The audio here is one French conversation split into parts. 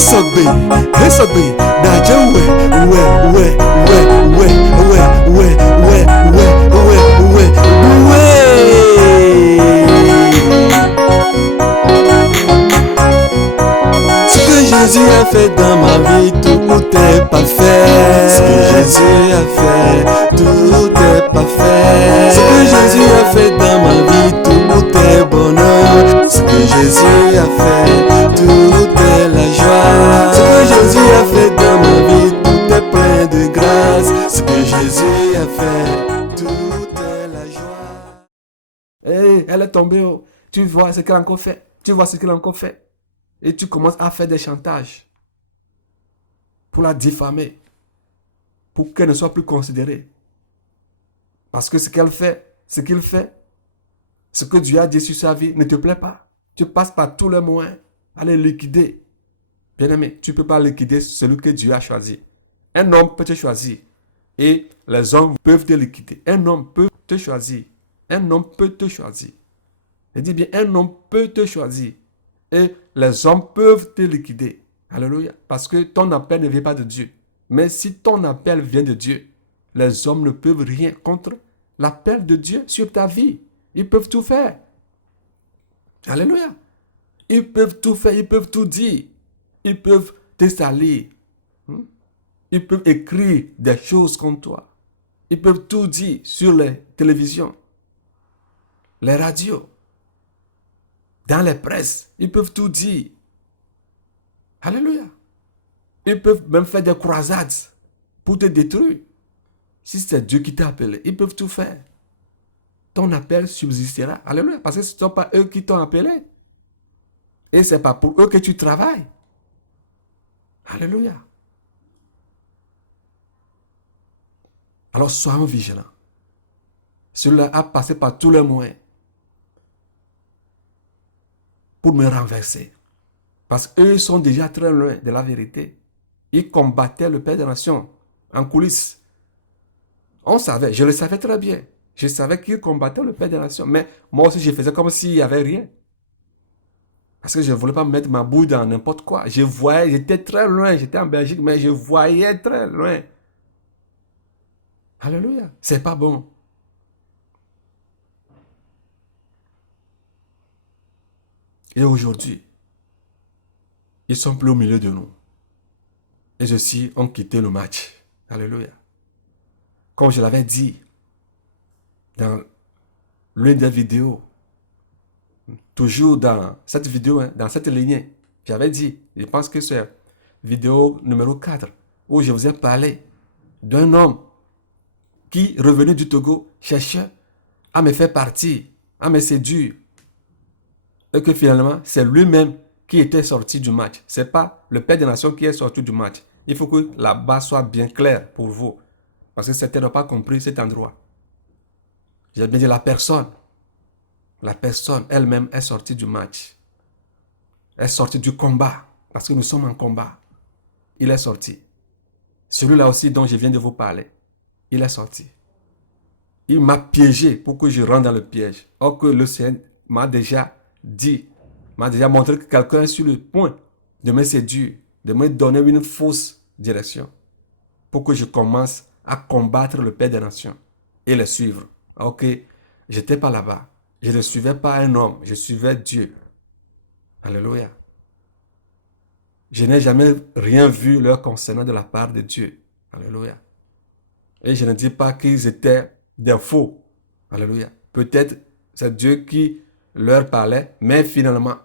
Hesogbe, Daja Ce que Jésus a fait dans ma vie, tout est parfait. Ce que Jésus a fait, tout est parfait. Ce que Jésus a fait dans ma vie, tout est bonheur. Ce que Jésus a fait, tout est la joie. Ce que Jésus a fait dans ma vie, tout est plein de grâce. Ce que Jésus a fait, tout est la joie. Hey, elle est tombée. Oh. Tu vois ce qu'elle a encore fait. Tu vois ce qu'elle a encore fait. Et tu commences à faire des chantages pour la diffamer, pour qu'elle ne soit plus considérée. Parce que ce qu'elle fait, ce qu'il fait, ce que Dieu a dit sur sa vie ne te plaît pas. Tu passes par tous les moyens à les liquider. Bien-aimé, tu ne peux pas liquider celui que Dieu a choisi. Un homme peut te choisir et les hommes peuvent te liquider. Un homme peut te choisir. Un homme peut te choisir. Je dis bien, un homme peut te choisir. Et les hommes peuvent te liquider. Alléluia. Parce que ton appel ne vient pas de Dieu. Mais si ton appel vient de Dieu, les hommes ne peuvent rien contre l'appel de Dieu sur ta vie. Ils peuvent tout faire. Alléluia. Ils peuvent tout faire, ils peuvent tout dire. Ils peuvent te salir. Ils peuvent écrire des choses contre toi. Ils peuvent tout dire sur les télévisions, les radios, dans les presses. Ils peuvent tout dire. Alléluia. Ils peuvent même faire des croisades pour te détruire. Si c'est Dieu qui t'a appelé, ils peuvent tout faire. Ton appel subsistera. Alléluia. Parce que ce ne sont pas eux qui t'ont appelé. Et ce n'est pas pour eux que tu travailles. Alléluia. Alors soyons vigilants. Celui-là a passé par tous les moyens pour me renverser. Parce qu'eux sont déjà très loin de la vérité. Ils combattaient le Père des Nations en coulisses. On savait, je le savais très bien. Je savais qu'ils combattaient le Père des Nations. Mais moi aussi, je faisais comme s'il n'y avait rien. Parce que je ne voulais pas mettre ma bouille dans n'importe quoi. Je voyais, j'étais très loin. J'étais en Belgique, mais je voyais très loin. Alléluia. C'est pas bon. Et aujourd'hui, ils sont plus au milieu de nous. Et ceux-ci ont quitté le match. Alléluia. Comme je l'avais dit dans l'une des vidéos, toujours dans cette vidéo, dans cette lignée, j'avais dit, je pense que c'est vidéo numéro 4, où je vous ai parlé d'un homme qui, revenu du Togo, cherchait à me faire partir, à me séduire. Et que finalement, c'est lui-même qui était sorti du match. Ce n'est pas le Père des Nations qui est sorti du match. Il faut que la base soit bien claire pour vous. Parce que certains n'ont pas compris cet endroit. J'ai bien dit la personne elle-même est sortie du match. Elle est sortie du combat. Parce que nous sommes en combat. Il est sorti. Celui-là aussi dont je viens de vous parler, il est sorti. Il m'a piégé pour que je rentre dans le piège. Or que le Seigneur m'a déjà dit, m'a déjà montré que quelqu'un est sur le point de me séduire, de me donner une fausse direction pour que je commence à combattre le Père des Nations et le suivre. Ok, je n'étais pas là-bas. Je ne suivais pas un homme, je suivais Dieu. Alléluia. Je n'ai jamais rien vu leur concernant de la part de Dieu. Alléluia. Et je ne dis pas qu'ils étaient des faux. Alléluia. Peut-être c'est Dieu qui leur parlait, mais finalement,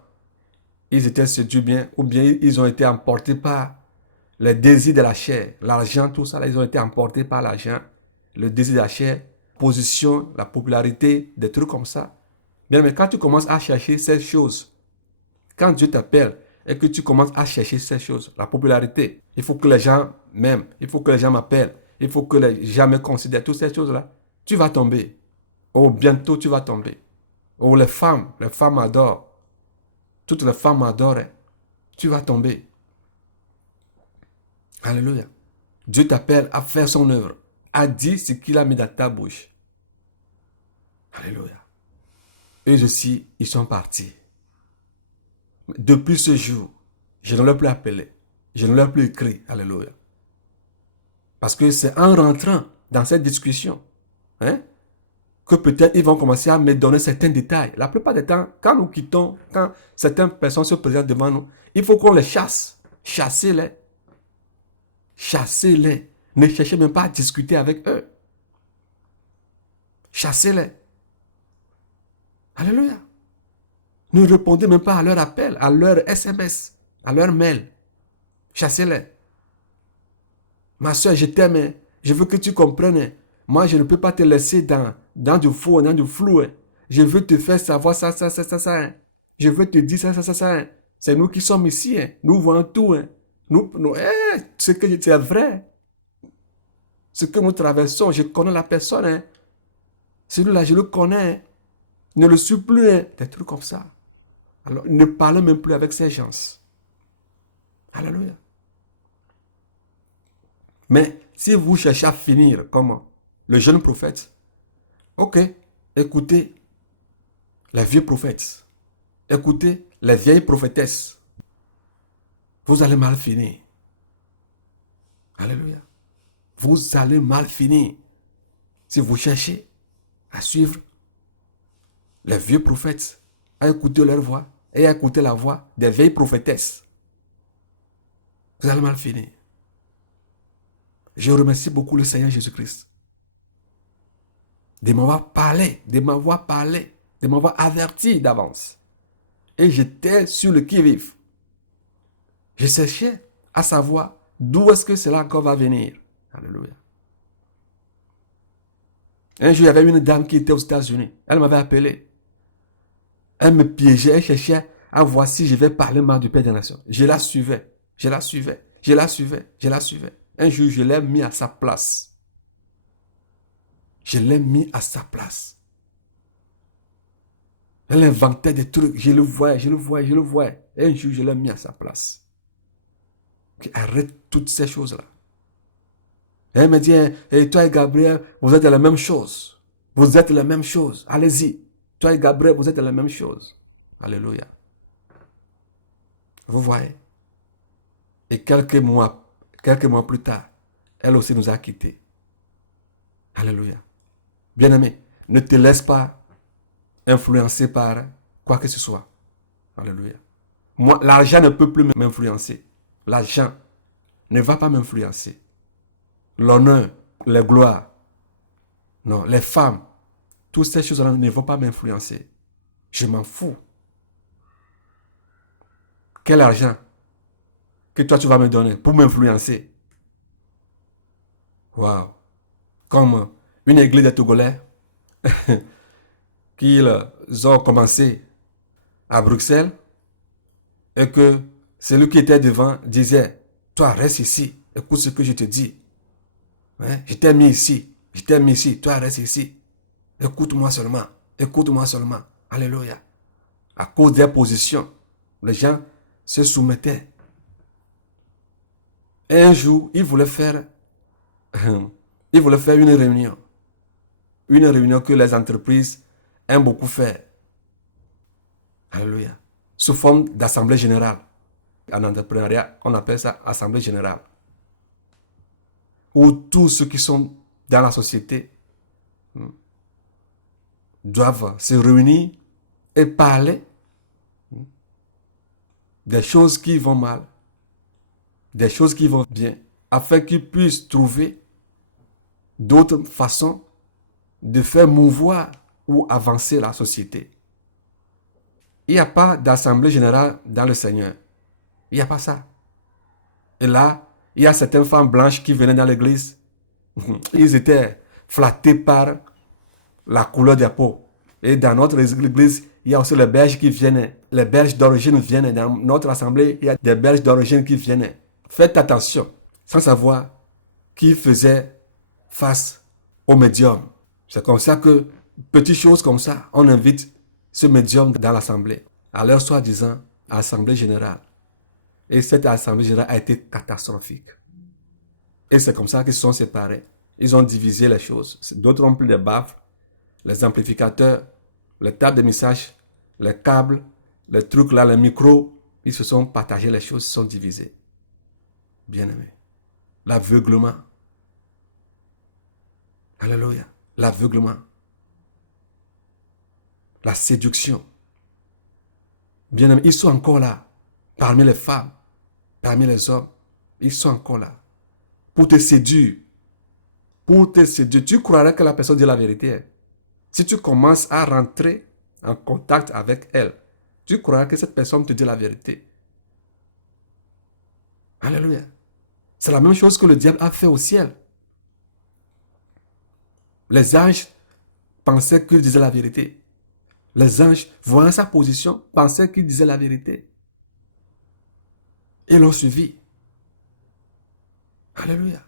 ils étaient séduits bien, ou bien ils ont été emportés par les désirs de la chair, l'argent, tout ça, là, ils ont été emportés par l'argent, le désir de la chair, position, la popularité, des trucs comme ça. Bien, mais quand tu commences à chercher ces choses, quand Dieu t'appelle et que tu commences à chercher ces choses, la popularité, il faut que les gens m'aiment, il faut que les gens m'appellent, il faut que les gens me considèrent, toutes ces choses-là, tu vas tomber. Oh, bientôt tu vas tomber. Oh, les femmes adorent. Toutes les femmes adorent. Tu vas tomber. Alléluia. Dieu t'appelle à faire son œuvre, à dire ce qu'il a mis dans ta bouche. Alléluia. Eux aussi, ils sont partis. Depuis ce jour, je ne l'ai plus appelé. Je ne leur ai plus écrit. Alléluia. Parce que c'est en rentrant dans cette discussion, hein, que peut-être ils vont commencer à me donner certains détails. La plupart du temps, quand nous quittons, quand certaines personnes se présentent devant nous, il faut qu'on les chasse. Chassez-les. Chassez-les. Ne cherchez même pas à discuter avec eux. Chassez-les. Alléluia. Ne répondez même pas à leur appel, à leur SMS, à leur mail. Chassez-les. Ma soeur, je t'aime. Je veux que tu comprennes. Moi, je ne peux pas te laisser dans du faux, dans du flou. Je veux te faire savoir ça. Je veux te dire ça. C'est nous qui sommes ici. Nous voyons tout. Ce que c'est vrai. Ce que nous traversons, je connais la personne. Celui-là, je le connais. Ne le suis plus. Des trucs comme ça. Alors, ne parlez même plus avec ces gens. Alléluia. Mais si vous cherchez à finir comme le jeune prophète, ok, écoutez les vieux prophètes, écoutez les vieilles prophétesses. Vous allez mal finir. Alléluia. Vous allez mal finir si vous cherchez à suivre les vieux prophètes, à écouter leur voix et à écouter la voix des vieilles prophétesses. Vous allez mal finir. Je remercie beaucoup le Seigneur Jésus-Christ de m'avoir parlé, de m'avoir averti d'avance. Et j'étais sur le qui-vive. Je cherchais à savoir d'où est-ce que cela encore va venir. Alléluia. Un jour, il y avait une dame qui était aux États-Unis. Elle m'avait appelé. Elle me piégeait, elle cherchait à voir si je vais parler mal du Père des Nations. Je la suivais. Un jour, je l'ai mis à sa place. Elle inventait des trucs. Je le voyais. Et un jour, je l'ai mis à sa place. Arrête toutes ces choses-là. Et elle me dit, hey, toi et Gabriel, vous êtes la même chose. Allez-y. Toi et Gabriel, vous êtes la même chose. Alléluia. Vous voyez. Et quelques mois plus tard, elle aussi nous a quittés. Alléluia. Bien-aimé, ne te laisse pas influencer par quoi que ce soit. Alléluia. Moi, l'argent ne peut plus m'influencer. L'argent ne va pas m'influencer. L'honneur, la gloire, non, les femmes, toutes ces choses-là ne vont pas m'influencer. Je m'en fous. Quel argent que toi tu vas me donner pour m'influencer? Waouh. Comme une église de Togolais qu'ils ont commencé à Bruxelles et que celui qui était devant disait, toi reste ici, écoute ce que je te dis. Hein? Je t'ai mis ici, toi reste ici. Écoute-moi seulement. Alléluia. À cause des positions, les gens se soumettaient. Et un jour, ils voulaient faire une réunion. Une réunion que les entreprises aiment beaucoup faire. Alléluia. Sous forme d'assemblée générale. En entrepreneuriat, on appelle ça assemblée générale. Où tous ceux qui sont dans la société doivent se réunir et parler des choses qui vont mal, des choses qui vont bien, afin qu'ils puissent trouver d'autres façons de faire mouvoir ou avancer la société. Il n'y a pas d'assemblée générale dans le Seigneur. Il n'y a pas ça. Et là, il y a certaines femmes blanches qui venaient dans l'église. Ils étaient flattés par la couleur de peau. Et dans notre église, il y a aussi les Belges qui viennent. Les Belges d'origine viennent. Dans notre assemblée, il y a des Belges d'origine qui viennent. Faites attention, sans savoir qui faisait face au médium. C'est comme ça que, petites choses comme ça, on invite ce médium dans l'assemblée, à leur soi-disant assemblée générale. Et cette assemblée générale a été catastrophique. Et c'est comme ça qu'ils se sont séparés. Ils ont divisé les choses. D'autres ont pris des baffes, les amplificateurs, les tables de message, les câbles, les trucs là, les micros. Ils se sont partagés les choses, ils se sont divisés. Bien-aimé. L'aveuglement. Alléluia. L'aveuglement. La séduction. Bien-aimé, ils sont encore là. Parmi les femmes, parmi les hommes. Ils sont encore là. Pour te séduire. Pour te séduire. Tu croirais que la personne dit la vérité. Hein? Si tu commences à rentrer en contact avec elle, tu croiras que cette personne te dit la vérité. Alléluia. C'est la même chose que le diable a fait au ciel. Les anges pensaient qu'il disait la vérité. Les anges, voyant sa position, pensaient qu'il disait la vérité. Et l'ont suivi. Alléluia.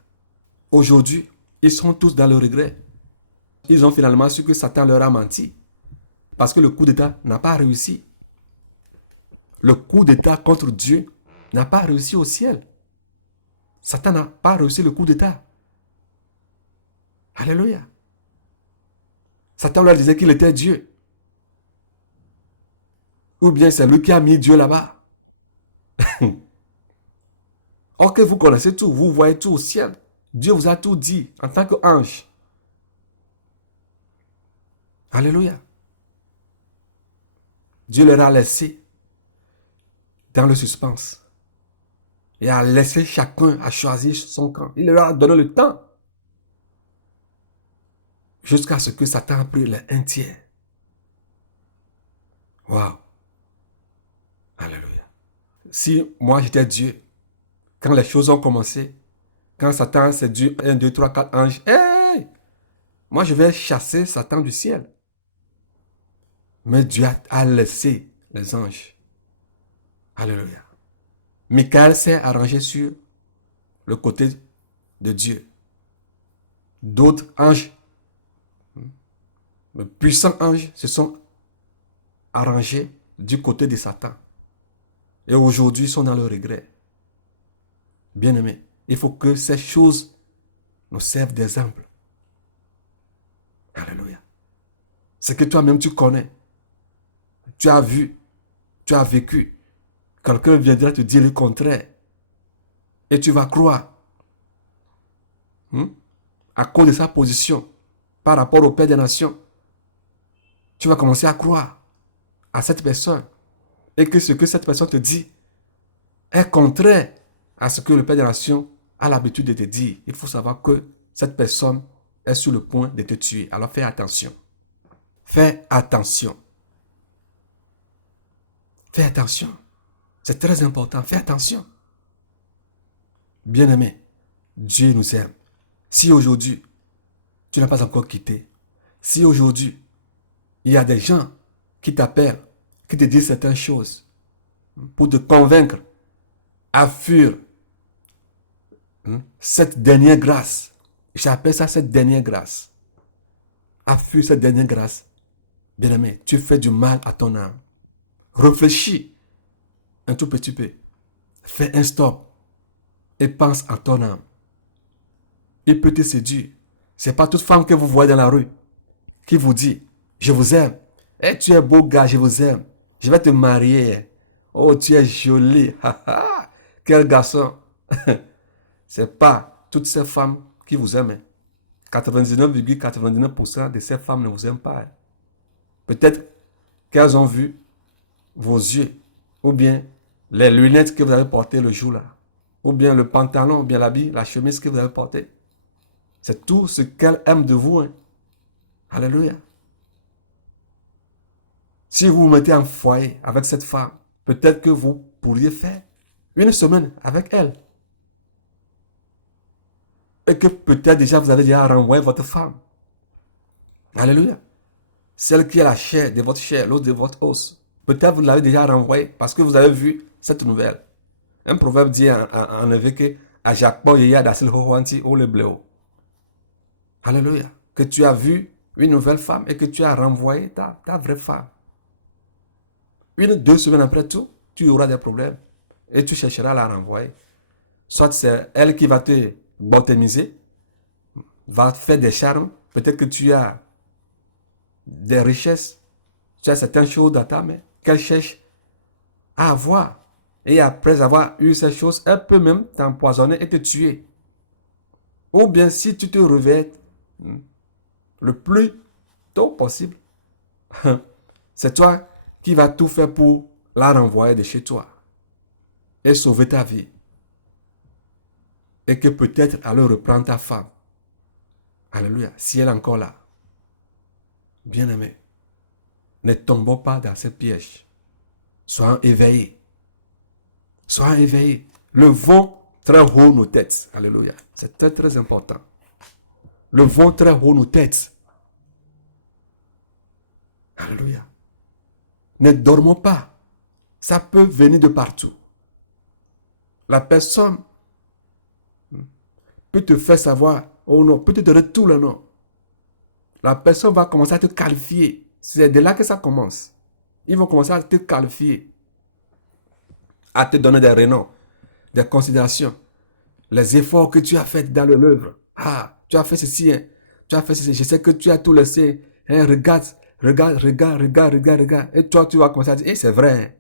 Aujourd'hui, ils sont tous dans le regret. Ils ont finalement su que Satan leur a menti. Parce que le coup d'État n'a pas réussi. Le coup d'État contre Dieu n'a pas réussi au ciel. Satan n'a pas réussi le coup d'État. Alléluia. Satan leur disait qu'il était Dieu. Ou bien c'est lui qui a mis Dieu là-bas. Or que vous connaissez tout, vous voyez tout au ciel. Dieu vous a tout dit en tant qu'ange. Alléluia. Dieu leur a laissé dans le suspense. Et a laissé chacun à choisir son camp. Il leur a donné le temps. Jusqu'à ce que Satan a pris les un tiers. Waouh. Alléluia. Si moi j'étais Dieu, quand les choses ont commencé, quand Satan a séduit 1, 2, 3, 4 anges, hey, moi je vais chasser Satan du ciel. Mais Dieu a laissé les anges. Alléluia. Michael s'est arrangé sur le côté de Dieu. D'autres anges, de puissants anges, se sont arrangés du côté de Satan. Et aujourd'hui, ils sont dans le regret. Bien-aimés, il faut que ces choses nous servent d'exemple. Alléluia. C'est que toi-même tu connais. Tu as vu, tu as vécu. Quelqu'un viendra te dire le contraire. Et tu vas croire. À cause de sa position par rapport au Père des Nations. Tu vas commencer à croire à cette personne. Et que ce que cette personne te dit est contraire à ce que le Père des Nations a l'habitude de te dire. Il faut savoir que cette personne est sur le point de te tuer. Alors fais attention. Fais attention. Fais attention. C'est très important. Fais attention. Bien-aimé, Dieu nous aime. Si aujourd'hui, tu n'as pas encore quitté, si aujourd'hui, il y a des gens qui t'appellent, qui te disent certaines choses pour te convaincre à fuir cette dernière grâce, j'appelle ça cette dernière grâce, à fuir cette dernière grâce, bien-aimé, tu fais du mal à ton âme. Réfléchis un tout petit peu. Fais un stop et pense à ton âme. Il peut te séduire. Ce n'est pas toute femme que vous voyez dans la rue qui vous dit « Je vous aime. Hey, tu es beau gars, je vous aime. Je vais te marier. Oh, tu es joli. Quel garçon. » Ce n'est pas toutes ces femmes qui vous aiment. 99,99% de ces femmes ne vous aiment pas. Peut-être qu'elles ont vu vos yeux, ou bien les lunettes que vous avez portées le jour-là, ou bien le pantalon, ou bien l'habit, la chemise que vous avez portée. C'est tout ce qu'elles aiment de vous. Hein. Alléluia. Si vous vous mettez en foyer avec cette femme, peut-être que vous pourriez faire une semaine avec elle. Et que peut-être déjà vous avez déjà renvoyé votre femme. Alléluia. Celle qui est la chair de votre chair, l'os de votre os. Peut-être vous l'avez déjà renvoyée parce que vous avez vu cette nouvelle. Un proverbe dit en effet que à Jacques il y a d'assez le ou le bléau. Alléluia. Que tu as vu une nouvelle femme et que tu as renvoyé ta vraie femme. 2 semaines après tout, tu auras des problèmes et tu chercheras à la renvoyer. Soit c'est elle qui va te botaniser, va faire des charmes. Peut-être que tu as des richesses, tu as certaines choses dans ta main qu'elle cherche à avoir. Et après avoir eu ces choses, elle peut même t'empoisonner et te tuer. Ou bien si tu te réveilles le plus tôt possible, c'est toi qui vas tout faire pour la renvoyer de chez toi et sauver ta vie. Et que peut-être elle reprend ta femme. Alléluia. Si elle est encore là. Bien-aimé, ne tombons pas dans ces pièges. Soyons éveillés. Soyons éveillés. Levons très haut nos têtes. Alléluia. C'est très très important. Levons très haut nos têtes. Alléluia. Ne dormons pas. Ça peut venir de partout. La personne peut te faire savoir, oh non, peut te donner tout le nom. La personne va commencer à te qualifier. C'est de là que ça commence. Ils vont commencer à te qualifier, à te donner des renoms, des considérations. Les efforts que tu as faits dans l'œuvre. Ah, tu as fait ceci, hein. Tu as fait ceci. Je sais que tu as tout laissé. Hein. Regarde. Et toi, tu vas commencer à dire, c'est vrai. Hein.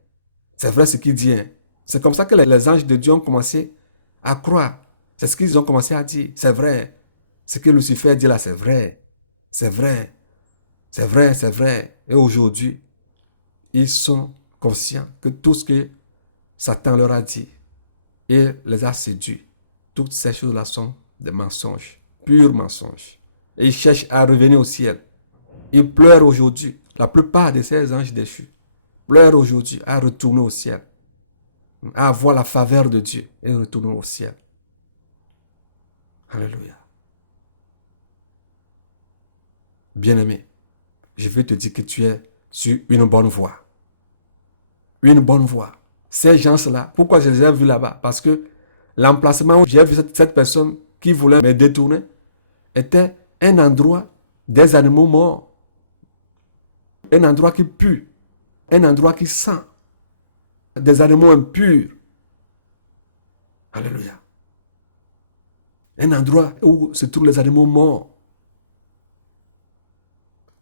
C'est vrai ce qu'il dit. Hein. C'est comme ça que les anges de Dieu ont commencé à croire. C'est ce qu'ils ont commencé à dire. C'est vrai. Ce que Lucifer dit là, c'est vrai. C'est vrai. C'est vrai, c'est vrai. Et aujourd'hui, ils sont conscients que tout ce que Satan leur a dit et les a séduits, toutes ces choses-là sont des mensonges, purs mensonges. Et ils cherchent à revenir au ciel. Ils pleurent aujourd'hui. La plupart de ces anges déchus pleurent aujourd'hui à retourner au ciel, à avoir la faveur de Dieu et retourner au ciel. Alléluia. Bien-aimé, je veux te dire que tu es sur une bonne voie. Une bonne voie. Ces gens-là, pourquoi je les ai vus là-bas? Parce que l'emplacement où j'ai vu cette personne qui voulait me détourner était un endroit des animaux morts. Un endroit qui pue. Un endroit qui sent. Des animaux impurs. Alléluia. Un endroit où se trouvent les animaux morts.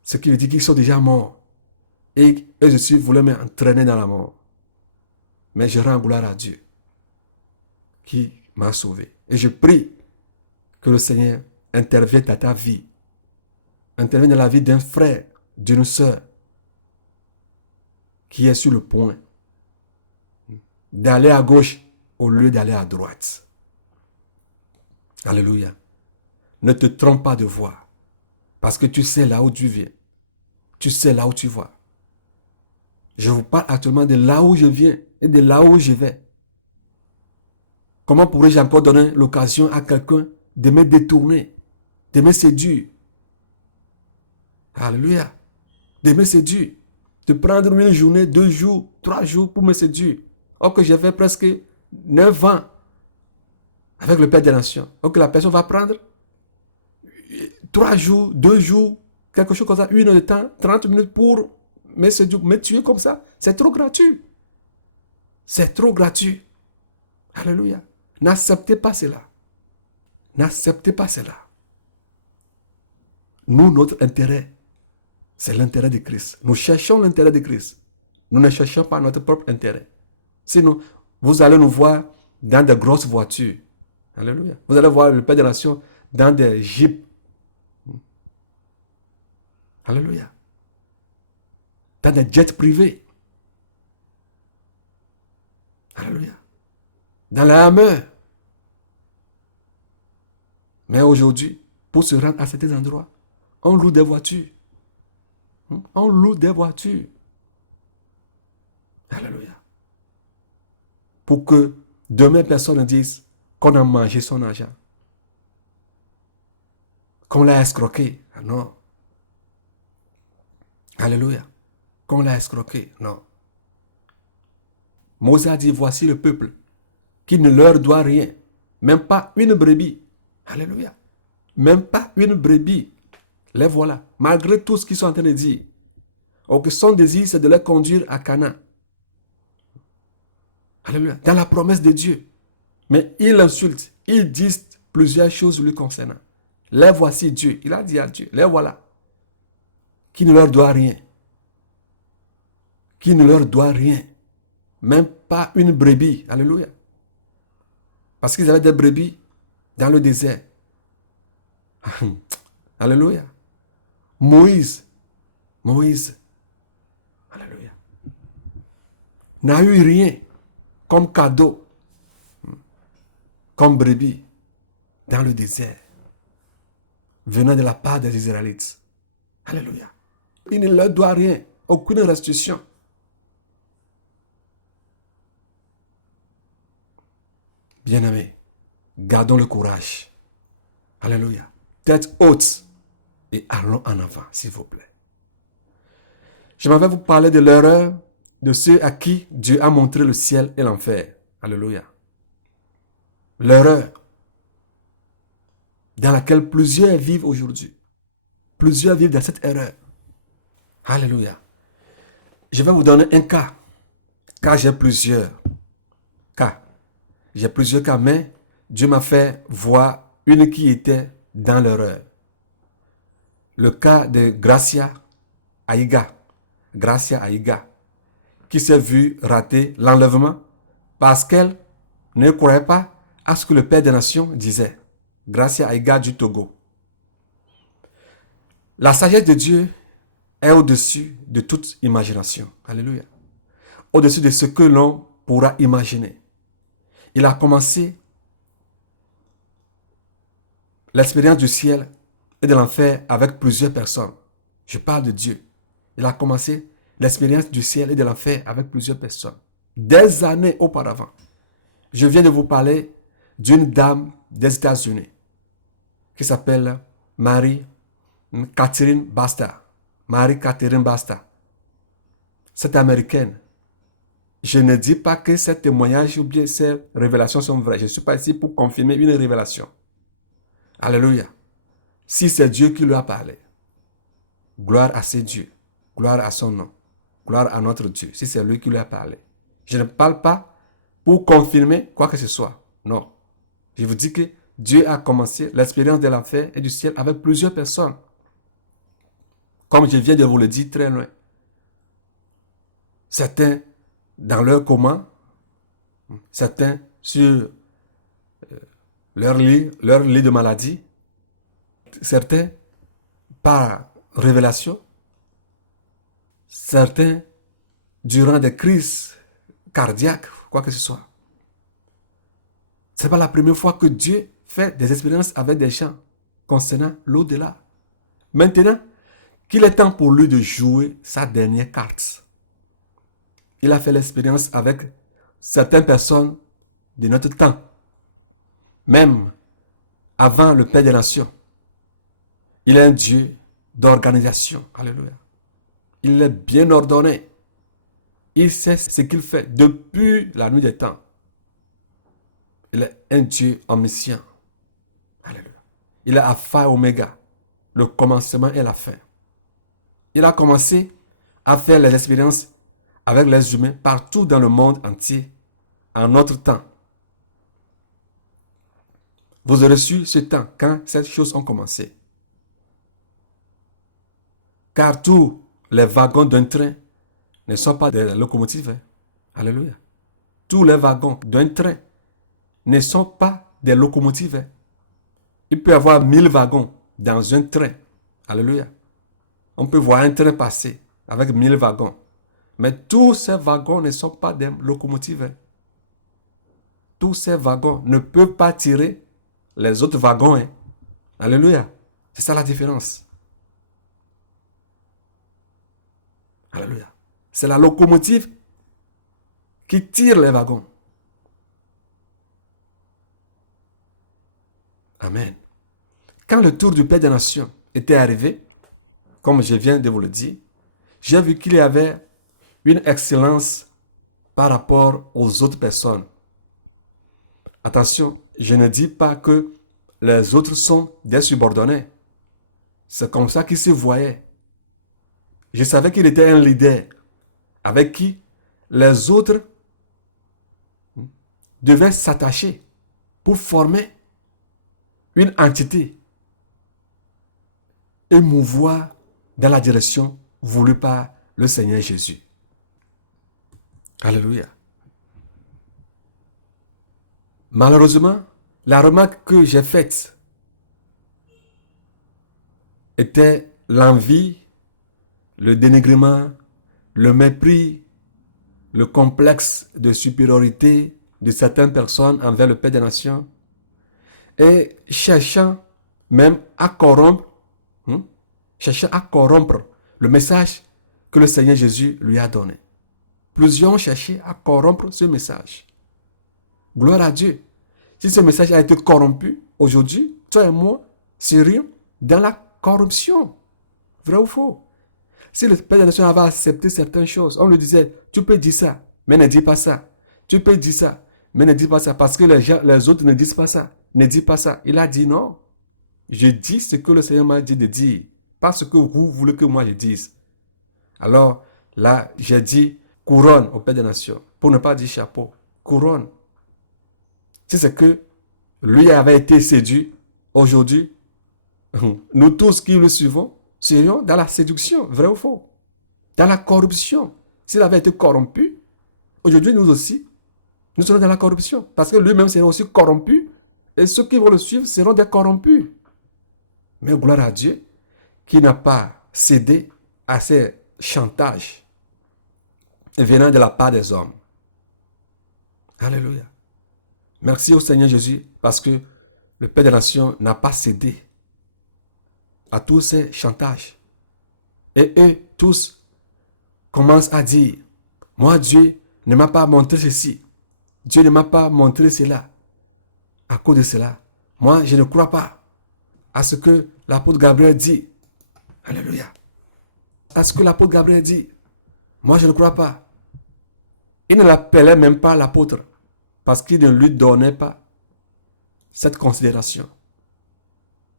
Ce qui veut dire qu'ils sont déjà morts. Et je voulais m'entraîner dans la mort. Mais je rends gloire à Dieu qui m'a sauvé. Et je prie que le Seigneur intervienne dans ta vie. Intervienne dans la vie d'un frère, d'une sœur qui est sur le point d'aller à gauche au lieu d'aller à droite. Alléluia. Ne te trompe pas de voie. Parce que tu sais là où tu viens. Tu sais là où tu vas. Je vous parle actuellement de là où je viens et de là où je vais. Comment pourrais-je encore donner l'occasion à quelqu'un de me détourner, de me séduire? Alléluia. De me séduire. De prendre une journée, 2 jours, 3 jours pour me séduire. Or que j'ai fait presque 9 ans avec le Père des Nations. Or que la personne va prendre 3 jours, 2 jours, quelque chose comme ça, 1 heure de temps, 30 minutes pour me séduire, me tuer comme ça. C'est trop gratuit. C'est trop gratuit. Alléluia. N'acceptez pas cela. N'acceptez pas cela. Nous, notre intérêt, c'est l'intérêt de Christ. Nous cherchons l'intérêt de Christ. Nous ne cherchons pas notre propre intérêt. Sinon, vous allez nous voir dans de grosses voitures. Alléluia. Vous allez voir le Père des Nations dans des jeeps. Alléluia. Dans des jets privés. Alléluia. Dans la Hammer. Mais aujourd'hui, pour se rendre à certains endroits, on loue des voitures. On loue des voitures. Alléluia. Pour que demain personne ne dise qu'on a mangé son argent. Qu'on l'a escroqué. Non. Alléluia. Qu'on l'a escroqué. Non. Moïse a dit, voici le peuple qui ne leur doit rien. Même pas une brebis. Alléluia. Même pas une brebis. Les voilà. Malgré tout ce qu'ils sont en train de dire. Or que son désir, c'est de les conduire à Canaan. Alléluia. Dans la promesse de Dieu. Mais ils l'insultent. Ils disent plusieurs choses lui concernant. Les voici Dieu. Il a dit à Dieu. Les voilà. Qui ne leur doit rien. Qui ne leur doit rien. Même pas une brebis. Alléluia. Parce qu'ils avaient des brebis dans le désert. Alléluia. Moïse, alléluia, n'a eu rien comme cadeau, comme brebis dans le désert, venant de la part des Israélites. Alléluia. Il ne leur doit rien, aucune restitution. Bien-aimés, gardons le courage. Alléluia. Tête haute et allons en avant, s'il vous plaît. Je m'en vais vous parler de l'erreur de ceux à qui Dieu a montré le ciel et l'enfer. Alléluia. L'erreur dans laquelle plusieurs vivent aujourd'hui. Plusieurs vivent dans cette erreur. Alléluia. Je vais vous donner un cas. Car j'ai plusieurs cas. J'ai plusieurs cas, mais Dieu m'a fait voir une qui était dans l'erreur. Le cas de Gracia Aiga. Gracia Aiga, qui s'est vue rater l'enlèvement parce qu'elle ne croyait pas à ce que le Père des Nations disait. Gracia Aiga du Togo. La sagesse de Dieu est au-dessus de toute imagination. Alléluia. Au-dessus de ce que l'on pourra imaginer. Il a commencé l'expérience du ciel et de l'enfer avec plusieurs personnes. Je parle de Dieu. Il a commencé l'expérience du ciel et de l'enfer avec plusieurs personnes. Des années auparavant. Je viens de vous parler d'une dame des États-Unis qui s'appelle Mary Catherine Basta. Mary Catherine Basta. Cette américaine. Je ne dis pas que ces témoignages ou bien ces révélations sont vraies. Je ne suis pas ici pour confirmer une révélation. Alléluia. Si c'est Dieu qui lui a parlé, gloire à ce Dieu. Gloire à son nom. Gloire à notre Dieu. Si c'est lui qui lui a parlé. Je ne parle pas pour confirmer quoi que ce soit. Non. Je vous dis que Dieu a commencé l'expérience de l'enfer et du ciel avec plusieurs personnes. Comme je viens de vous le dire très loin. Certains dans leur coma. Certains sur leur lit de maladie. Certains par révélation. Certains durant des crises cardiaques, quoi que ce soit. Ce n'est pas la première fois que Dieu fait des expériences avec des gens concernant l'au-delà. Maintenant qu'il est temps pour lui de jouer sa dernière carte. Il a fait l'expérience avec certaines personnes de notre temps. Même avant le Père des Nations. Il est un Dieu d'organisation. Alléluia. Il est bien ordonné. Il sait ce qu'il fait depuis la nuit des temps. Il est un Dieu omniscient. Alléluia. Il est Alpha et Oméga, le commencement et la fin. Il a commencé à faire les expériences avec les humains partout dans le monde entier, en notre temps. Vous aurez su ce temps quand ces choses ont commencé. Car tous les wagons d'un train ne sont pas des locomotives. Alléluia. Tous les wagons d'un train ne sont pas des locomotives. Il peut y avoir 1000 wagons dans un train. Alléluia. On peut voir un train passer avec 1000 wagons. Mais tous ces wagons ne sont pas des locomotives. Tous ces wagons ne peuvent pas tirer les autres wagons. Alléluia. C'est ça la différence. Alléluia. C'est la locomotive qui tire les wagons. Amen. Quand le tour du Père des Nations était arrivé, comme je viens de vous le dire, j'ai vu qu'il y avait une excellence par rapport aux autres personnes. Attention, je ne dis pas que les autres sont des subordonnés. C'est comme ça qu'il se voyait. Je savais qu'il était un leader avec qui les autres devaient s'attacher pour former une entité et mouvoir dans la direction voulue par le Seigneur Jésus. Alléluia. Malheureusement, la remarque que j'ai faite était l'envie, le dénigrement, le mépris, le complexe de supériorité de certaines personnes envers le Père des Nations et cherchant même à corrompre, cherchant à corrompre le message que le Seigneur Jésus lui a donné. Plusieurs ont cherché à corrompre ce message. Gloire à Dieu. Si ce message a été corrompu, aujourd'hui, toi et moi serions dans la corruption. Vrai ou faux? Si le Père des Nations avait accepté certaines choses, on lui disait, tu peux dire ça, mais ne dis pas ça. Tu peux dire ça, mais ne dis pas ça, parce que les autres ne disent pas ça. Ne dis pas ça. Il a dit non. Je dis ce que le Seigneur m'a dit de dire, pas ce que vous voulez que moi je dise. Alors là, j'ai dit couronne au Père des Nations, pour ne pas dire chapeau. Couronne. Si c'est que lui avait été séduit, aujourd'hui, nous tous qui le suivons, serions dans la séduction, vrai ou faux? Dans la corruption. S'il avait été corrompu, aujourd'hui nous aussi, nous serons dans la corruption. Parce que lui-même sera aussi corrompu, et ceux qui vont le suivre seront des corrompus. Mais gloire à Dieu, qui n'a pas cédé à ces chantages venant de la part des hommes. Alléluia. Merci au Seigneur Jésus, parce que le Père des Nations n'a pas cédé à tous ces chantages. Et eux tous commencent à dire, moi Dieu ne m'a pas montré ceci, Dieu ne m'a pas montré cela. À cause de cela, moi je ne crois pas à ce que l'apôtre Gabriel dit. Alléluia. À ce que l'apôtre Gabriel dit. Moi je ne crois pas. Il ne l'appelait même pas l'apôtre, parce qu'il ne lui donnait pas cette considération.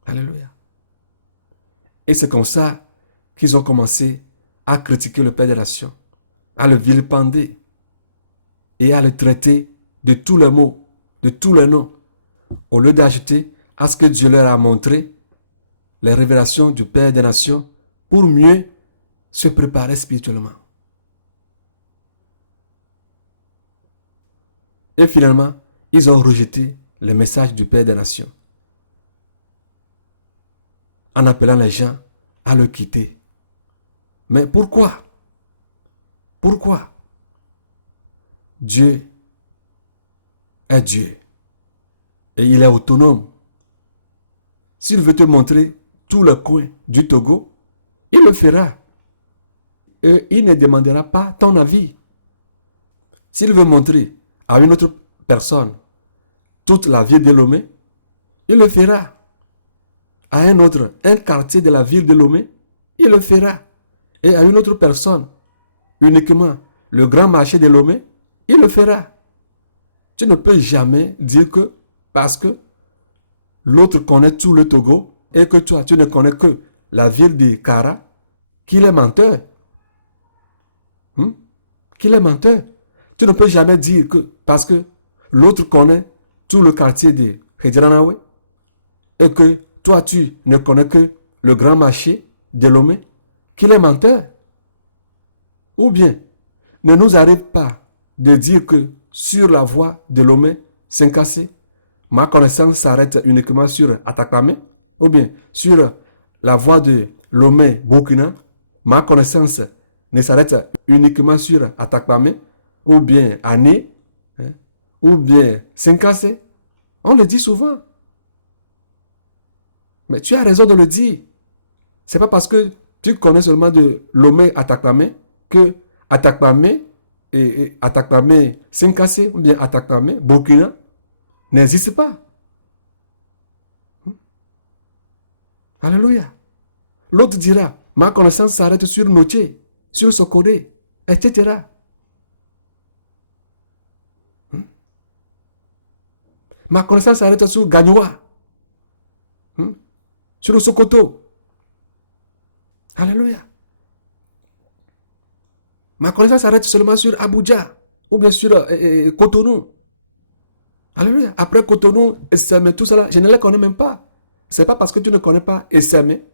Alléluia. Et c'est comme ça qu'ils ont commencé à critiquer le Père des Nations, à le vilipender et à le traiter de tous les mots, de tous les noms, au lieu d'ajouter à ce que Dieu leur a montré les révélations du Père des Nations pour mieux se préparer spirituellement. Et finalement, ils ont rejeté le message du Père des Nations en appelant les gens à le quitter. Mais pourquoi? Pourquoi? Dieu est Dieu et il est autonome. S'il veut te montrer tout le coin du Togo, il le fera. Et il ne demandera pas ton avis. S'il veut montrer à une autre personne toute la ville de Lomé, il le fera. À un autre, un quartier de la ville de Lomé, il le fera. Et à une autre personne, uniquement le grand marché de Lomé, il le fera. Tu ne peux jamais dire que parce que l'autre connaît tout le Togo et que toi, tu ne connais que la ville de Kara, qu'il est menteur. Qu'il est menteur. Tu ne peux jamais dire que parce que l'autre connaît tout le quartier de Hedjanawe et que toi, tu ne connais que le grand marché de Lomé, qu'il est menteur. Ou bien, ne nous arrive pas de dire que sur la voie de Lomé, Saint-Cassé, ma connaissance s'arrête uniquement sur Atakpamé, ou bien sur la voie de Lomé, Burkina, ma connaissance ne s'arrête uniquement sur Atakpamé, ou bien Ané, ou bien Saint-Cassé. On le dit souvent. Mais tu as raison de le dire. Ce n'est pas parce que tu connais seulement de Lomé Atakpamé que Atakpamé et Atakpamé Saint-Cassé ou bien Atakpamé Burkina n'existe pas. Alléluia. L'autre dira, ma connaissance s'arrête sur Noché, sur Sokodé, etc. Ma connaissance s'arrête sur Gagnoa, sur le Sokoto. Alléluia. Ma connaissance s'arrête seulement sur Abuja ou bien sur Cotonou. Alléluia. Après Cotonou, Essamé, tout cela, je ne les connais même pas. Ce n'est pas parce que tu ne connais pas Essamé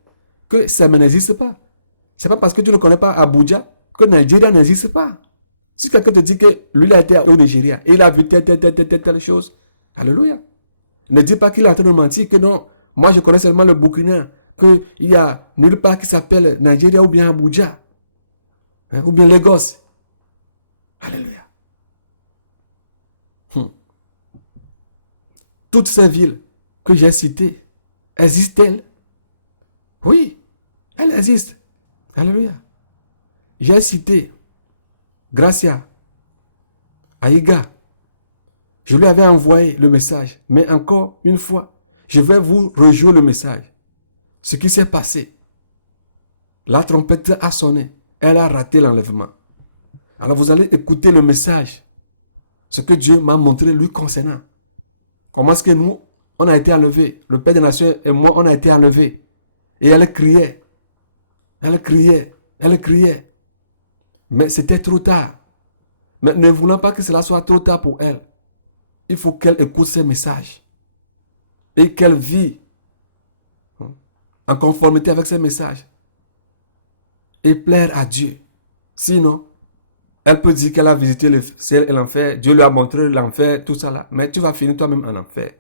que Essamé n'existe pas. Ce n'est pas parce que tu ne connais pas Abuja que Nigeria n'existe pas. Si quelqu'un te dit que lui, il a été au Nigeria et il a vu telle chose, Alléluia. Ne dis pas qu'il est en train de mentir, que non, moi je connais seulement le Burkina, qu'il y a nulle part qui s'appelle Nigeria ou bien Abuja, ou bien Lagos. Alléluia. Toutes ces villes que j'ai citées, existent-elles? Oui, elles existent. Alléluia. J'ai cité Gracia, Aïga. Je lui avais envoyé le message. Mais encore une fois, je vais vous rejouer le message. Ce qui s'est passé. La trompette a sonné. Elle a raté l'enlèvement. Alors vous allez écouter le message. Ce que Dieu m'a montré lui concernant. Comment est-ce que nous, on a été enlevés. Le Père des Nations et moi, on a été enlevés. Et elle criait. Elle criait. Elle criait. Mais c'était trop tard. Mais ne voulant pas que cela soit trop tard pour elle, il faut qu'elle écoute ces messages. Et qu'elle vit en conformité avec ces messages. Et plaire à Dieu. Sinon, elle peut dire qu'elle a visité le ciel et l'enfer. Dieu lui a montré l'enfer, tout ça là. Mais tu vas finir toi-même en enfer.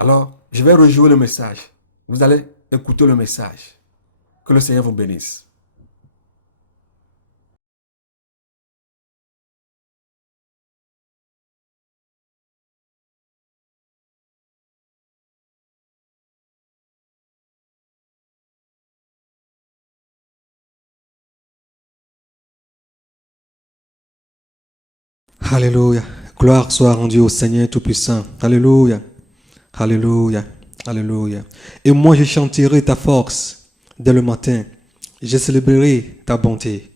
Alors, je vais rejouer le message. Vous allez écouter le message. Que le Seigneur vous bénisse. Alléluia. Gloire soit rendue au Seigneur Tout-Puissant. Alléluia. Alléluia. Alléluia. Et moi, je chanterai ta force dès le matin. Je célébrerai ta bonté,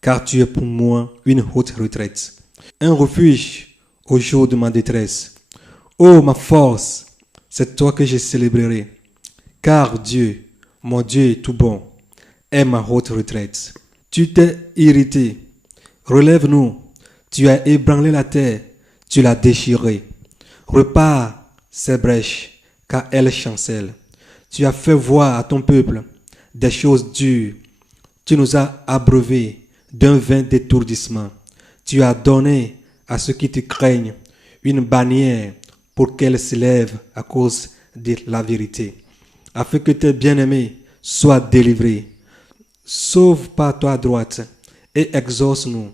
car tu es pour moi une haute retraite, un refuge au jour de ma détresse. Ô ma force, c'est toi que je célébrerai, car Dieu, mon Dieu tout bon, est ma haute retraite. Tu t'es irrité. Relève-nous. Tu as ébranlé la terre, tu l'as déchirée. Repars ces brèches, car elles chancellent. Tu as fait voir à ton peuple des choses dures. Tu nous as abreuvés d'un vain détourdissement. Tu as donné à ceux qui te craignent une bannière pour qu'elle s'élève à cause de la vérité, afin que tes bien-aimés soient délivrés. Sauve par toi droite et exauce-nous.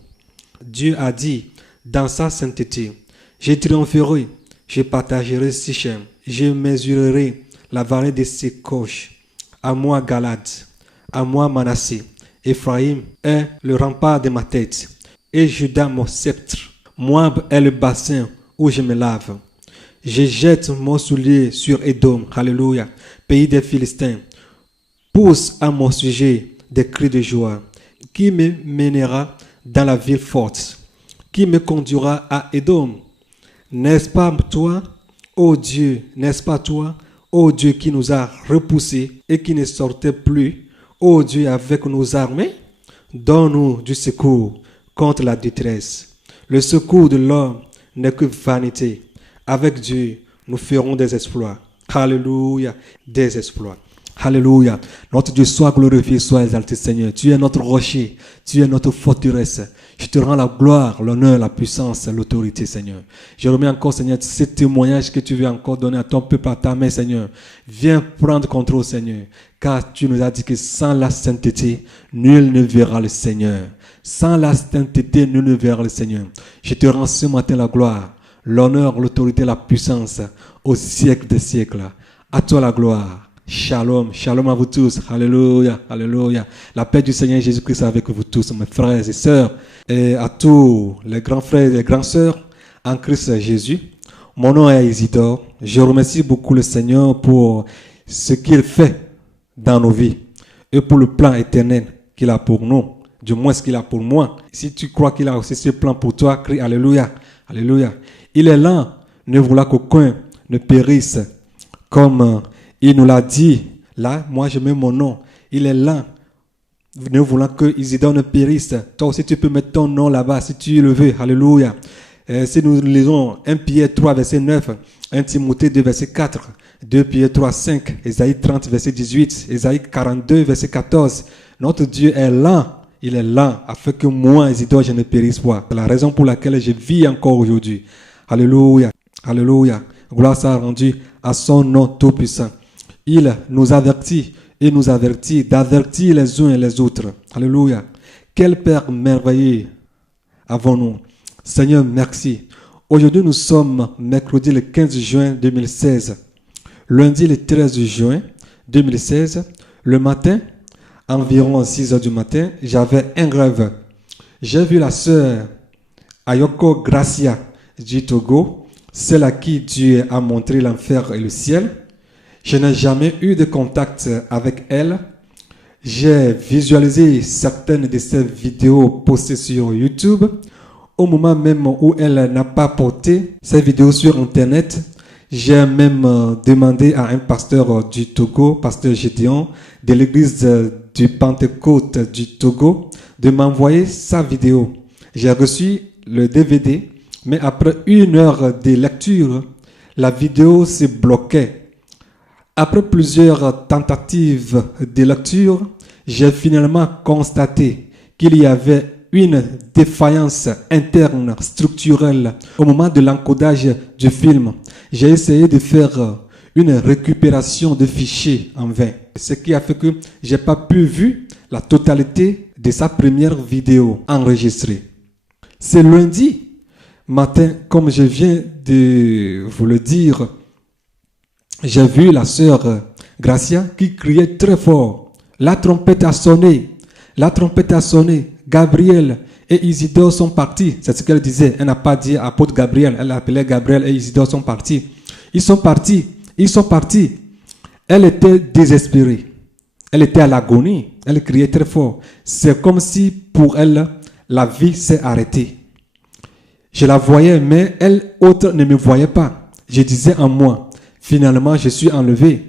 Dieu a dit dans sa sainteté, je triompherai, je partagerai Sichem, je mesurerai la vallée de Sécoche. À moi Galade, à moi Manassé, Ephraim est le rempart de ma tête, et Juda mon sceptre. Moab est le bassin où je me lave. Je jette mon soulier sur Édom, alléluia, pays des Philistins. Pousse à mon sujet des cris de joie. Qui me mènera dans la ville forte? Qui me conduira à Édom? N'est-ce pas toi, ô Dieu, n'est-ce pas toi, ô Dieu qui nous a repoussés et qui ne sortait plus, ô Dieu avec nos armées? Donne-nous du secours contre la détresse. Le secours de l'homme n'est que vanité. Avec Dieu, nous ferons des exploits. Alléluia, des exploits. Alléluia. Notre Dieu soit glorifié, soit exalté, Seigneur. Tu es notre rocher, tu es notre forteresse. Je te rends la gloire, l'honneur, la puissance, l'autorité, Seigneur. Je remets encore, Seigneur, ce témoignage que tu veux encore donner à ton peuple, à ta main, Seigneur. Viens prendre contrôle, Seigneur. Car tu nous as dit que sans la sainteté, nul ne verra le Seigneur. Sans la sainteté, nul ne verra le Seigneur. Je te rends ce matin la gloire, l'honneur, l'autorité, la puissance, au siècle des siècles. À toi la gloire. Shalom, shalom à vous tous. Alléluia, alléluia. La paix du Seigneur Jésus-Christ avec vous tous, mes frères et sœurs, et à tous les grands frères et les grandes sœurs en Christ Jésus. Mon nom est Isidore. Je remercie beaucoup le Seigneur pour ce qu'il fait dans nos vies et pour le plan éternel qu'il a pour nous, du moins ce qu'il a pour moi. Si tu crois qu'il a aussi ce plan pour toi, crie Alléluia, alléluia. Il est là, ne voulant qu'aucun ne périsse, comme il nous l'a dit. Là, moi je mets mon nom. Il est là, ne voulant que Isidore ne périsse. Toi aussi tu peux mettre ton nom là-bas si tu le veux. Alléluia. Si nous lisons 1 Pierre 3 verset 9, 1 Timothée 2 verset 4, 2 Pierre 3 5, Ésaïe 30 verset 18, Ésaïe 42 verset 14, notre Dieu est là. Il est là afin que moi, Isidore, je ne périsse pas. C'est la raison pour laquelle je vis encore aujourd'hui. Alléluia. Alléluia. Gloire soit rendue à son nom tout-puissant. Il nous avertit et nous avertit d'avertir les uns et les autres. Alléluia. Quel Père merveilleux avons-nous. Seigneur, merci. Aujourd'hui, nous sommes mercredi le 15 juin 2016. Lundi le 13 juin 2016, le matin, environ 6 heures du matin, j'avais un rêve. J'ai vu la sœur Ayoko Gracia du Togo, celle à qui Dieu a montré l'enfer et le ciel. Je n'ai jamais eu de contact avec elle. J'ai visualisé certaines de ses vidéos postées sur YouTube. Au moment même où elle n'a pas porté ces vidéos sur Internet, j'ai même demandé à un pasteur du Togo, pasteur Gédéon, de l'église du Pentecôte du Togo, de m'envoyer sa vidéo. J'ai reçu le DVD, mais après 1 heure de lecture, la vidéo se bloquait. Après plusieurs tentatives de lecture, j'ai finalement constaté qu'il y avait une défaillance interne structurelle au moment de l'encodage du film. J'ai essayé de faire une récupération de fichiers en vain, ce qui a fait que j'ai pas pu voir la totalité de sa première vidéo enregistrée. C'est lundi matin, comme je viens de vous le dire, j'ai vu la sœur Gracia qui criait très fort. La trompette a sonné. La trompette a sonné. Gabriel et Isidore sont partis. C'est ce qu'elle disait. Elle n'a pas dit apôtre Gabriel. Elle appelait Gabriel et Isidore sont partis. Ils sont partis. Ils sont partis. Elle était désespérée. Elle était à l'agonie. Elle criait très fort. C'est comme si pour elle, la vie s'est arrêtée. Je la voyais, mais elle, autre, ne me voyait pas. Je disais en moi, finalement, je suis enlevé.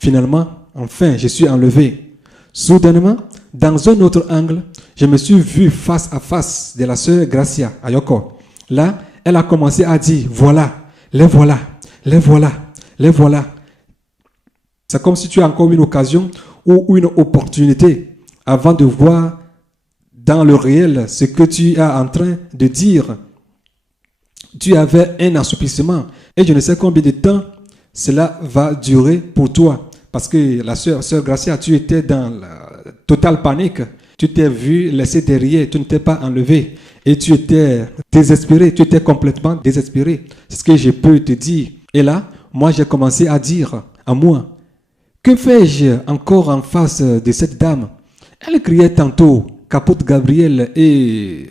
Finalement, enfin, je suis enlevé. Soudainement, dans un autre angle, je me suis vu face à face de la sœur Gracia Ayoko. Là, elle a commencé à dire, voilà, les voilà, les voilà, les voilà. C'est comme si tu as encore une occasion ou une opportunité avant de voir dans le réel ce que tu es en train de dire. Tu avais un assoupissement et je ne sais combien de temps cela va durer pour toi. Parce que la sœur Gracia, tu étais dans la totale panique. Tu t'es vu laissé derrière, tu ne t'es pas enlevé. Et tu étais désespéré, tu étais complètement désespéré. C'est ce que je peux te dire. Et là, moi j'ai commencé à dire à moi, que fais-je encore en face de cette dame? Elle criait tantôt qu'apôtre Gabriel et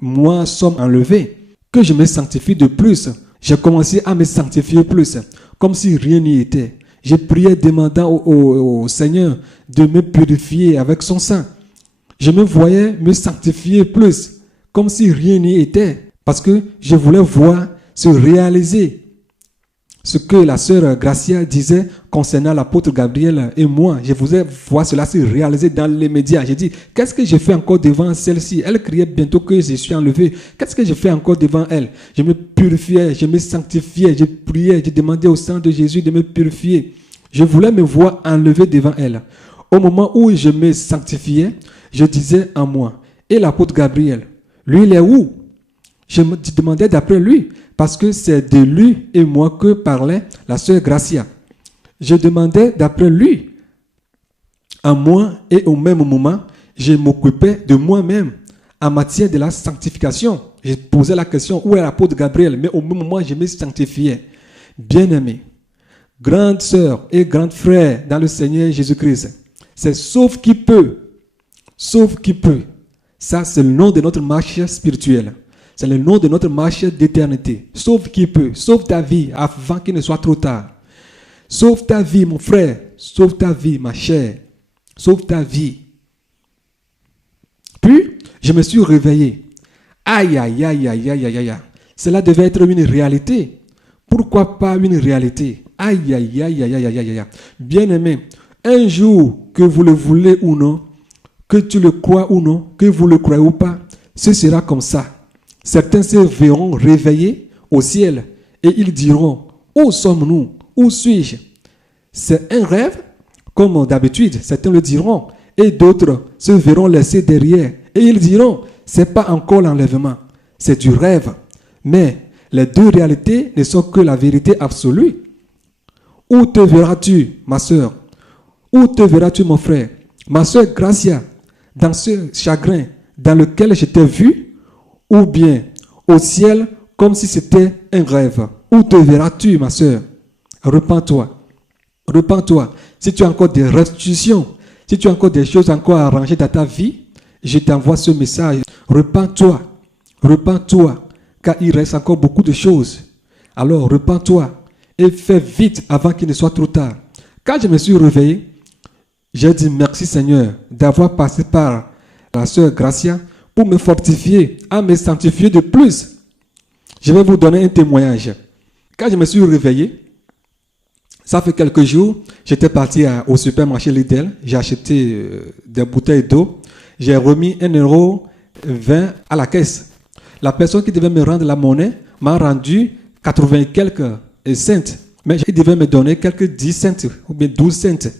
moi sommes enlevés. Que je me sanctifie de plus. J'ai commencé à me sanctifier plus, comme si rien n'y était. Je priais demandant au Seigneur de me purifier avec son sang. Je me voyais me sanctifier plus, comme si rien n'y était, parce que je voulais voir se réaliser ce que la sœur Gracia disait concernant l'apôtre Gabriel et moi. Je voulais voir cela se réaliser dans les médias. J'ai dit, qu'est-ce que je fais encore devant celle-ci? Elle criait bientôt que je suis enlevé. Qu'est-ce que je fais encore devant elle? Je me purifiais, je me sanctifiais, je priais, je demandais au sang de Jésus de me purifier. Je voulais me voir enlevé devant elle. Au moment où je me sanctifiais, je disais en moi, et l'apôtre Gabriel, lui il est où? Je me demandais d'après lui, parce que c'est de lui et moi que parlait la sœur Gracia. Je demandais d'après lui. À moi et au même moment, je m'occupais de moi-même en matière de la sanctification. Je posais la question, où est l'apôtre Gabriel? Mais au même moment, je me sanctifiais. Bien-aimé, grande sœur et grand frère dans le Seigneur Jésus-Christ, c'est sauf qui peut. Sauf qui peut. Ça, c'est le nom de notre marche spirituelle. C'est le nom de notre marche d'éternité. Sauve qui peut. Sauve ta vie avant qu'il ne soit trop tard. Sauve ta vie, mon frère. Sauve ta vie, ma chère. Sauve ta vie. Puis, je me suis réveillé. Aïe, aïe, aïe, aïe, aïe, aïe, aïe. Cela devait être une réalité. Pourquoi pas une réalité? Aïe, aïe, aïe, aïe, aïe, aïe, aïe. Bien-aimé, un jour, que vous le voulez ou non, que tu le crois ou non, que vous le croyez ou pas, ce sera comme ça. Certains se verront réveillés au ciel et ils diront, où sommes-nous? Où suis-je? C'est un rêve, comme d'habitude, certains le diront, et d'autres se verront laissés derrière et ils diront, c'est pas encore l'enlèvement, c'est du rêve. Mais Les deux réalités ne sont que la vérité absolue. Où te verras-tu, ma soeur? Où te verras-tu, mon frère? Ma soeur Gracia, dans ce chagrin dans lequel je t'ai vu, ou bien au ciel comme si c'était un rêve? Où te verras-tu, ma soeur? Repends-toi. Repends-toi. Si tu as encore des restitutions, si tu as encore des choses encore à arranger dans ta vie, je t'envoie ce message. Repends-toi. Repends-toi. Car il reste encore beaucoup de choses. Alors, repends-toi et fais vite avant qu'il ne soit trop tard. Quand je me suis réveillé, j'ai dit merci Seigneur d'avoir passé par la sœur Gracia pour me fortifier, à me sanctifier de plus. Je vais vous donner un témoignage. Quand je me suis réveillé, ça fait quelques jours, j'étais parti au supermarché Lidl, j'ai acheté des bouteilles d'eau, j'ai remis 1,20 € à la caisse. La personne qui devait me rendre la monnaie m'a rendu 80 et quelques cents, mais il devait me donner quelques 10 cents ou bien 12 cents.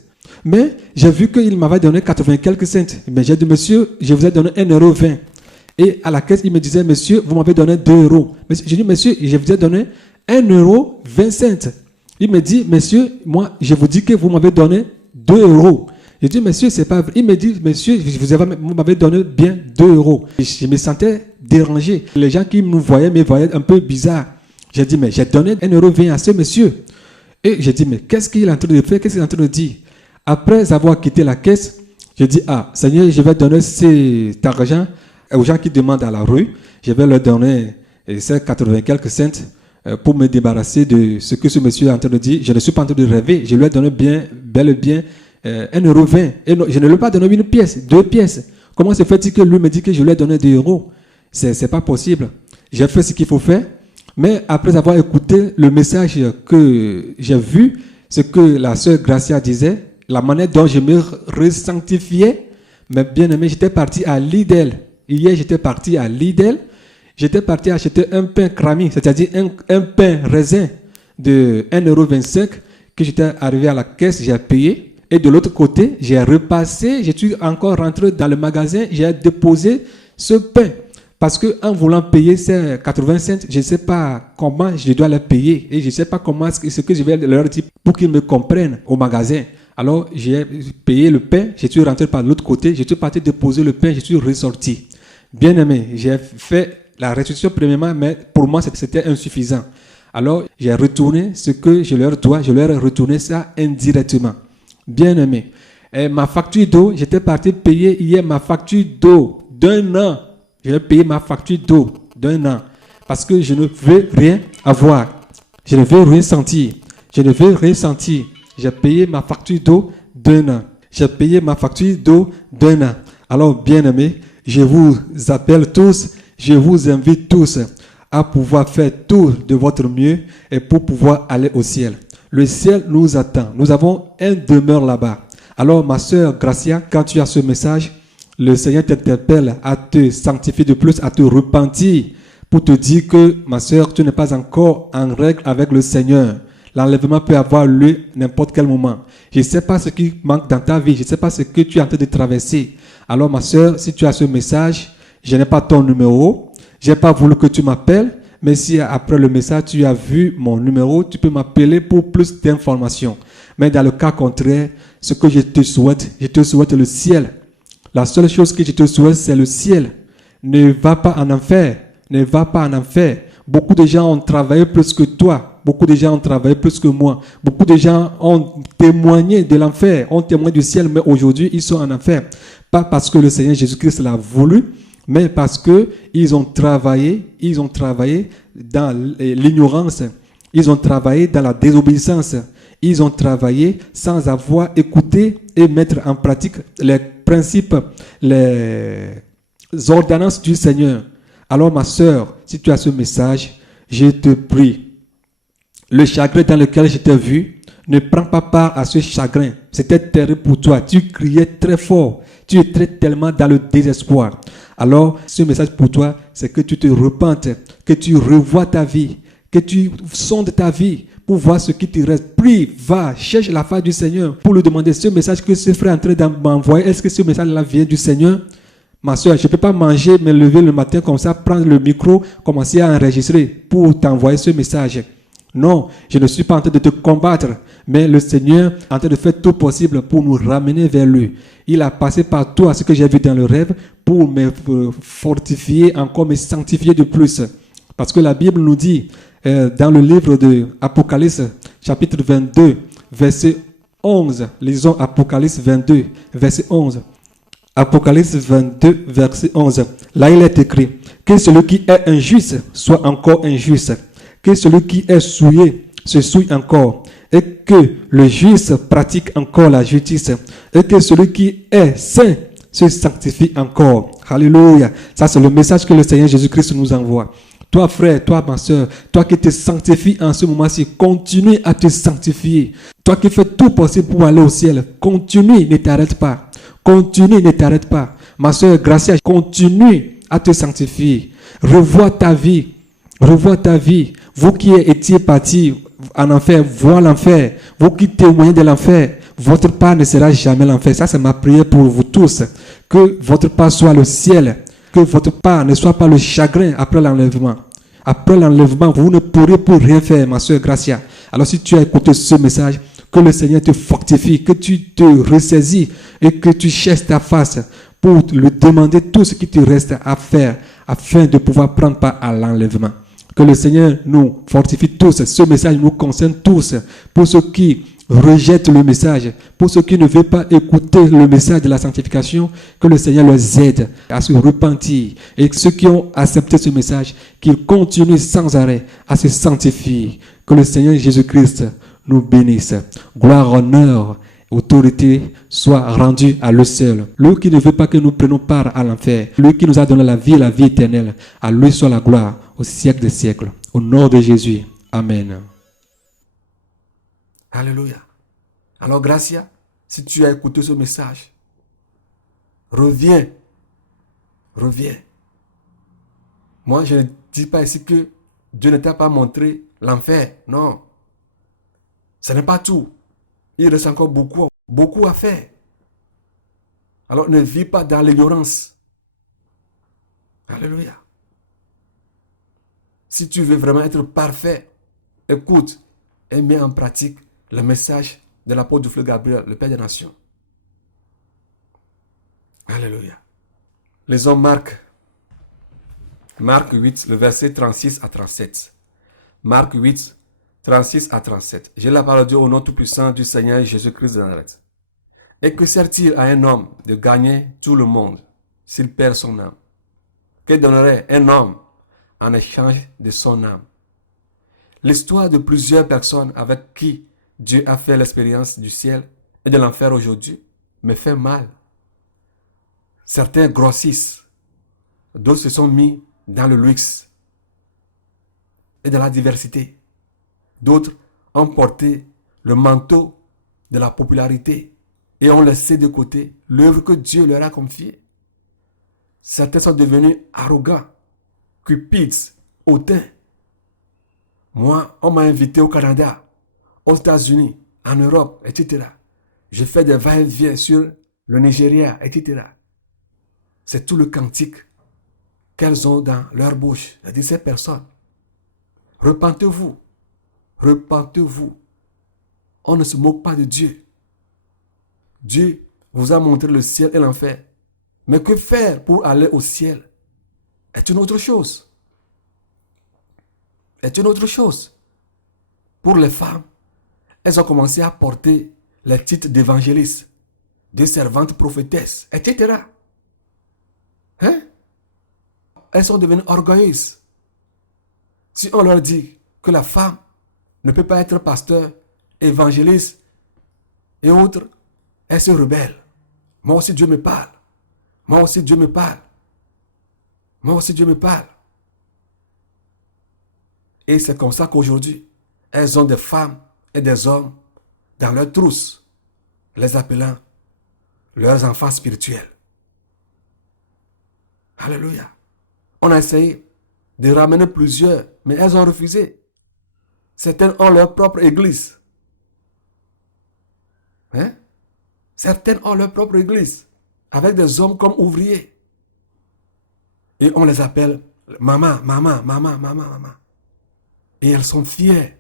Mais j'ai vu qu'il m'avait donné 80 et quelques cents. Mais j'ai dit, monsieur, je vous ai donné 1,20 €. Et à la caisse, il me disait, monsieur, vous m'avez donné 2 €. J'ai dit, monsieur, je vous ai donné 1,20 €. Il me dit, monsieur, moi, je vous dis que vous m'avez donné 2 €. J'ai dit, monsieur, c'est pas vrai. Il me dit, monsieur, vous m'avez donné bien 2 €. Je me sentais dérangé. Les gens qui me voyaient un peu bizarre. J'ai dit, mais j'ai donné 1,20 € à ce monsieur. Et j'ai dit, mais qu'est-ce qu'il est en train de faire? Qu'est-ce qu'il est en train de dire? Après avoir quitté la caisse, j'ai dit, ah, Seigneur, je vais donner cet argent aux gens qui demandent à la rue. Je vais leur donner ces 80 quelques cents pour me débarrasser de ce que ce monsieur est en train de dire. Je ne suis pas en train de rêver. Je lui ai donné bel et bien 1,20 €. Et non, je ne lui ai pas donné une pièce, 2 pièces. Comment se fait-il que lui me dit que je lui ai donné 2 €? C'est pas possible. J'ai fait ce qu'il faut faire. Mais après avoir écouté le message que j'ai vu, ce que la sœur Gracia disait, la manière dont je me resanctifiais, mais bien aimé, j'étais parti à Lidl. Hier, j'étais parti à Lidl. J'étais parti acheter un pain crami, c'est-à-dire un pain raisin de 1,25 € que j'étais arrivé à la caisse, j'ai payé. Et de l'autre côté, j'ai repassé, je suis encore rentré dans le magasin, j'ai déposé ce pain. Parce qu'en voulant payer ces 80 cents, je ne sais pas comment je dois les payer. Et je ne sais pas comment ce que je vais leur dire pour qu'ils me comprennent au magasin. Alors, j'ai payé le pain, je suis rentré par l'autre côté, je suis parti déposer le pain, je suis ressorti. Bien aimé, j'ai fait la restitution premièrement, mais pour moi, c'était insuffisant. Alors, j'ai retourné ce que je leur dois, je leur ai retourné ça indirectement. Bien aimé. Et ma facture d'eau, j'étais parti payer hier ma facture d'eau d'1 an. Je vais payer ma facture d'eau d'1 an. Parce que je ne veux rien avoir. Je ne veux rien sentir. Je ne veux rien sentir. J'ai payé ma facture d'eau d'1 an. J'ai payé ma facture d'eau d'1 an. Alors, bien aimés, je vous appelle tous, je vous invite tous à pouvoir faire tout de votre mieux et pour pouvoir aller au ciel. Le ciel nous attend. Nous avons un demeure là-bas. Alors, ma sœur Gracia, quand tu as ce message, le Seigneur t'interpelle à te sanctifier de plus, à te repentir pour te dire que, ma sœur, tu n'es pas encore en règle avec le Seigneur. L'enlèvement peut avoir lieu n'importe quel moment. Je ne sais pas ce qui manque dans ta vie. Je ne sais pas ce que tu es en train de traverser. Alors, ma sœur, si tu as ce message, je n'ai pas ton numéro. Je n'ai pas voulu que tu m'appelles. Mais si après le message, tu as vu mon numéro, tu peux m'appeler pour plus d'informations. Mais dans le cas contraire, ce que je te souhaite le ciel. La seule chose que je te souhaite, c'est le ciel. Ne va pas en enfer. Ne va pas en enfer. Beaucoup de gens ont travaillé plus que toi. Beaucoup de gens ont travaillé plus que moi. Beaucoup de gens ont témoigné de l'enfer, ont témoigné du ciel, mais aujourd'hui, ils sont en enfer. Pas parce que le Seigneur Jésus-Christ l'a voulu, mais parce que ils ont travaillé dans l'ignorance. Ils ont travaillé dans la désobéissance. Ils ont travaillé sans avoir écouté et mettre en pratique les principes, les ordonnances du Seigneur. Alors, ma sœur, si tu as ce message, je te prie. Le chagrin dans lequel je t'ai vu, ne prends pas part à ce chagrin. C'était terrible pour toi. Tu criais très fort. Tu étais tellement dans le désespoir. Alors, ce message pour toi, c'est que tu te repentes, que tu revois ta vie, que tu sondes ta vie pour voir ce qui te reste. Prie, va, cherche la face du Seigneur pour lui demander ce message que ce frère est en train de m'envoyer. Est-ce que ce message-là vient du Seigneur? Ma soeur, je ne peux pas manger, me lever le matin comme ça, prendre le micro, commencer à enregistrer pour t'envoyer ce message. Non, je ne suis pas en train de te combattre, mais le Seigneur est en train de faire tout possible pour nous ramener vers lui. Il a passé par tout à ce que j'ai vu dans le rêve pour me fortifier, encore me sanctifier de plus. Parce que la Bible nous dit, dans le livre de Apocalypse, chapitre 22, verset 11, lisons Apocalypse 22, verset 11. Apocalypse 22, verset 11. Là, il est écrit que celui qui est injuste soit encore injuste, que celui qui est souillé se souille encore, et que le juste pratique encore la justice, et que celui qui est saint se sanctifie encore. Alléluia. Ça, c'est le message que le Seigneur Jésus-Christ nous envoie. Toi, frère, toi, ma soeur, toi qui te sanctifies en ce moment-ci, continue à te sanctifier. Toi qui fais tout possible pour aller au ciel, continue, ne t'arrête pas. Continue, ne t'arrête pas. Ma soeur Gracia, continue à te sanctifier. Revois ta vie. Revois ta vie. Vous qui étiez partis en enfer, vois l'enfer. Vous qui témoignez de l'enfer, votre part ne sera jamais l'enfer. Ça, c'est ma prière pour vous tous. Que votre part soit le ciel. Que votre part ne soit pas le chagrin après l'enlèvement. Après l'enlèvement, vous ne pourrez plus rien faire, ma soeur Gracia. Alors si tu as écouté ce message, que le Seigneur te fortifie, que tu te ressaisis et que tu cherches ta face pour lui demander tout ce qui te reste à faire afin de pouvoir prendre part à l'enlèvement. Que le Seigneur nous fortifie tous. Ce message nous concerne tous. Pour ceux qui rejettent le message, pour ceux qui ne veulent pas écouter le message de la sanctification, que le Seigneur les aide à se repentir. Et ceux qui ont accepté ce message, qu'ils continuent sans arrêt à se sanctifier. Que le Seigneur Jésus-Christ nous bénisse. Gloire, honneur, autorité soit rendue à lui seul. Lui qui ne veut pas que nous prenions part à l'enfer. Lui qui nous a donné la vie et la vie éternelle. À lui soit la gloire au siècle des siècles. Au nom de Jésus. Amen. Alléluia. Alors, Gracia, si tu as écouté ce message, reviens. Reviens. Moi, je ne dis pas ici que Dieu ne t'a pas montré l'enfer. Non. Ce n'est pas tout. Il reste encore beaucoup à faire. Alors, ne vis pas dans l'ignorance. Alléluia. Si tu veux vraiment être parfait, écoute et mets en pratique le message de l'apôtre du fleuve Gabriel, le Père des Nations. Alléluia. Lisons Marc 8, le verset 36 à 37. Marc 8, 36 à 37. J'ai la parole de Dieu au nom tout-puissant du Seigneur Jésus-Christ de Nazareth. Et que sert-il à un homme de gagner tout le monde s'il perd son âme? Que donnerait un homme en échange de son âme? L'histoire de plusieurs personnes avec qui Dieu a fait l'expérience du ciel et de l'enfer aujourd'hui me fait mal. Certains grossissent, d'autres se sont mis dans le luxe et dans la diversité. D'autres ont porté le manteau de la popularité et ont laissé de côté l'œuvre que Dieu leur a confiée. Certains sont devenus arrogants, cupides, hautains. Moi, on m'a invité au Canada, aux États-Unis, en Europe, etc. Je fais des va-et-vient sur le Nigeria, etc. C'est tout le cantique qu'elles ont dans leur bouche. C'est-à-dire ces personnes. Repentez-vous. Repentez-vous. On ne se moque pas de Dieu. Dieu vous a montré le ciel et l'enfer. Mais que faire pour aller au ciel est une autre chose. Est une autre chose. Pour les femmes, elles ont commencé à porter les titres d'évangélistes, de servantes prophétesses, etc. Hein? Elles sont devenues orgueilleuses. Si on leur dit que la femme ne peut pas être pasteur, évangéliste et autres, elles se rebellent. Moi aussi Dieu me parle. Moi aussi Dieu me parle. Moi aussi Dieu me parle. Et c'est comme ça qu'aujourd'hui, elles ont des femmes et des hommes dans leurs trousses, les appelant leurs enfants spirituels. Alléluia. On a essayé de ramener plusieurs, mais elles ont refusé. Certaines ont leur propre église. Hein? Certaines ont leur propre église, avec des hommes comme ouvriers. Et on les appelle maman, maman, maman, maman, maman. Et elles sont fières